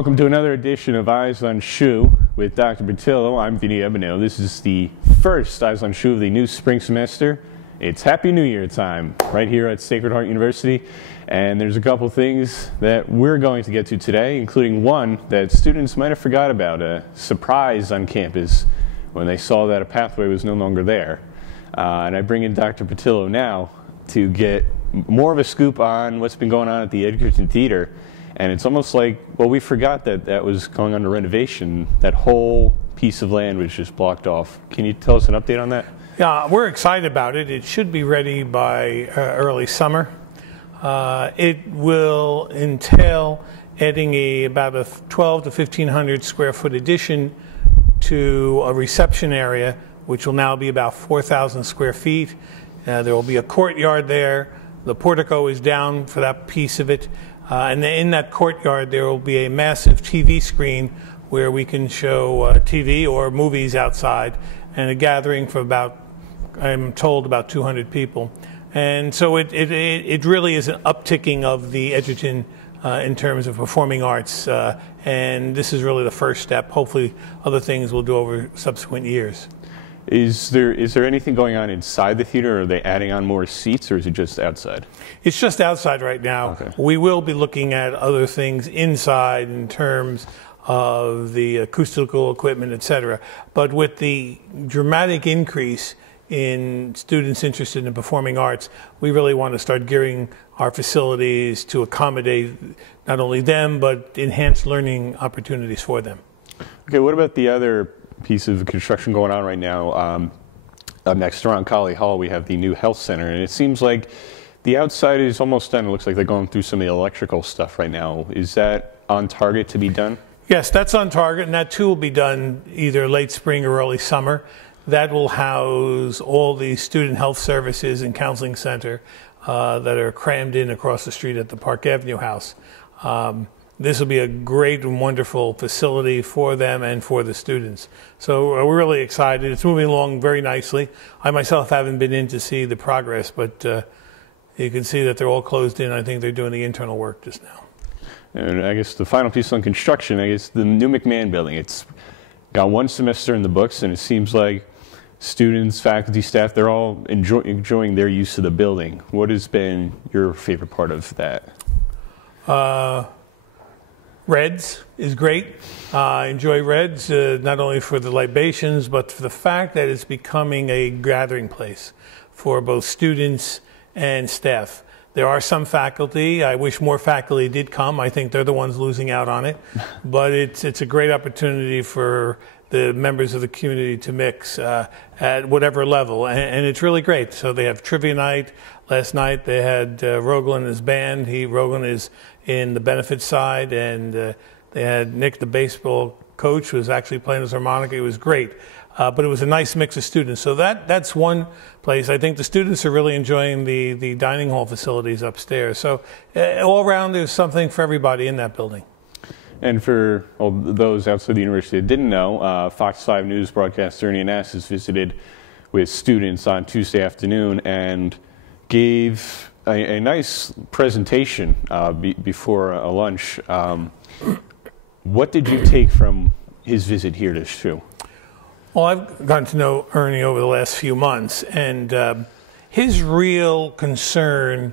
Welcome to another edition of Eyes on SHU with Dr. Petillo. I'm Vinny Ebenau. This is the first Eyes on SHU of the new spring semester. It's Happy New Year time right here at Sacred Heart University. And there's a couple things that we're going to get to today, including one that students might have forgot about, a surprise on campus when they saw that a pathway was no longer there. And I bring in Dr. Petillo now to get more of a scoop on what's been going on at the Edgerton Theater. And it's almost like, well, we forgot that that was going under renovation. That whole piece of land was just blocked off. Can you tell us an update on that? Yeah, we're excited about it. It should be ready by early summer. It will entail adding about a 12 to 1,500 square foot addition to a reception area, which will now be about 4,000 square feet. There will be a courtyard there. The portico is down for that piece of it. And in that courtyard, there will be a massive TV screen where we can show TV or movies outside, and a gathering for about, I'm told, about 200 people. And so it really is an upticking of the Edgerton in terms of performing arts, and this is really the first step. Hopefully other things we'll do over subsequent years. Is there anything going on inside the theater? Are they adding on more seats, or is it just outside? It's just outside right now. Okay. We will be looking at other things inside in terms of the acoustical equipment, etc. But with the dramatic increase in students interested in performing arts, we really want to start gearing our facilities to accommodate not only them, but enhance learning opportunities for them. Okay, what about the other piece of construction going on right now? Up next around Colley Hall, we have the new health center, and it seems like the outside is almost done. It looks like they're going through some of the electrical stuff right now. Is that on target to be done? Yes, that's on target, and that too will be done either late spring or early summer. That will house all the student health services and counseling center that are crammed in across the street at the Park Avenue house. This will be a great and wonderful facility for them and for the students. So we're really excited. It's moving along very nicely. I myself haven't been in to see the progress, but you can see that they're all closed in. I think they're doing the internal work just now. And I guess the final piece on construction, I guess the new McMahon building, it's got one semester in the books, and it seems like students, faculty, staff, they're all enjoying their use of the building. What has been your favorite part of that? Reds is great. I enjoy Reds not only for the libations, but for the fact that it's becoming a gathering place for both students and staff. There are some faculty. I wish more faculty did come. I think they're the ones losing out on it. But it's a great opportunity for the members of the community to mix at whatever level, and it's really great. So they have trivia night. Last night they had Rogel and his band. Rogel is in the benefit side, and they had Nick, the baseball coach, who was actually playing his harmonica. It was great, but it was a nice mix of students. So that's one place. I think the students are really enjoying the dining hall facilities upstairs. So all around, there's something for everybody in that building. And for those outside the university that didn't know, Fox 5 News broadcaster Ernie Anastas visited with students on Tuesday afternoon and gave a nice presentation before a lunch. What did you take from his visit here to SHU? Well, I've gotten to know Ernie over the last few months, and his real concern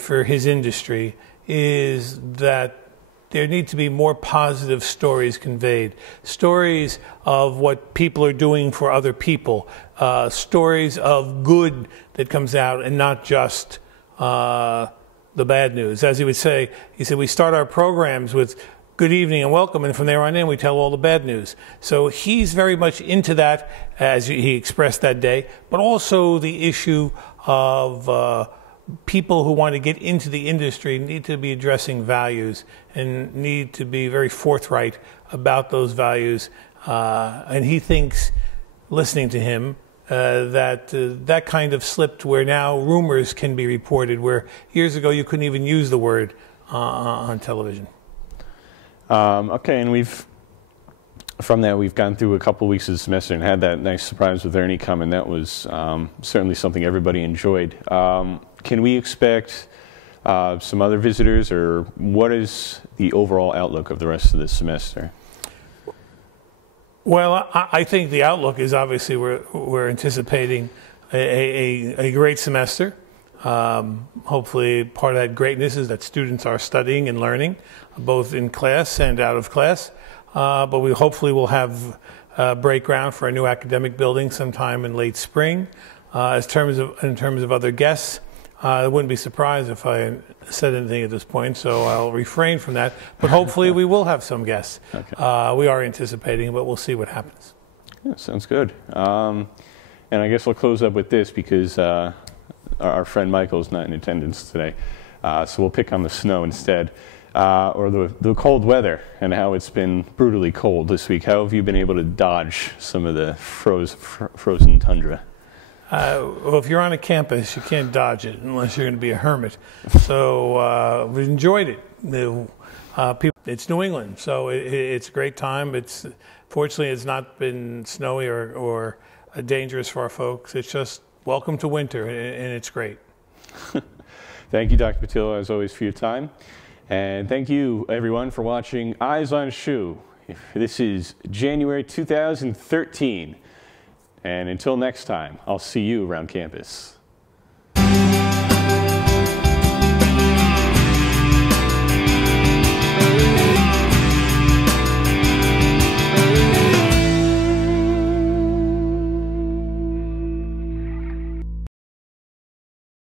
for his industry is that there need to be more positive stories conveyed, stories of what people are doing for other people, stories of good that comes out and not just the bad news. As he would say, he said, we start our programs with good evening and welcome, and from there on in we tell all the bad news. So he's very much into that, as he expressed that day, but also the issue of people who want to get into the industry need to be addressing values and need to be very forthright about those values. And he thinks, listening to him, that kind of slipped where now rumors can be reported, where years ago you couldn't even use the word on television. Okay, and from that we've gone through a couple weeks of the semester and had that nice surprise with Ernie coming. That was certainly something everybody enjoyed. Can we expect some other visitors, or what is the overall outlook of the rest of this semester? Well, I think the outlook is obviously we're anticipating a great semester. Hopefully part of that greatness is that students are studying and learning, both in class and out of class. But we hopefully will have break ground for a new academic building sometime in late spring. In terms of other guests, I wouldn't be surprised if I said anything at this point, so I'll refrain from that. But hopefully we will have some guests. Okay. We are anticipating, but we'll see what happens. Yeah, sounds good. And I guess we'll close up with this because our friend Michael is not in attendance today. So we'll pick on the snow instead, or the cold weather and how it's been brutally cold this week. How have you been able to dodge some of the frozen tundra? Well, if you're on a campus, you can't dodge it unless you're going to be a hermit. So we enjoyed it. It's New England, so it's a great time. Fortunately, it's not been snowy or dangerous for our folks. It's just welcome to winter, and it's great. Thank you, Dr. Petillo, as always, for your time. And thank you, everyone, for watching Eyes on SHU. This is January 2013. And until next time, I'll see you around campus.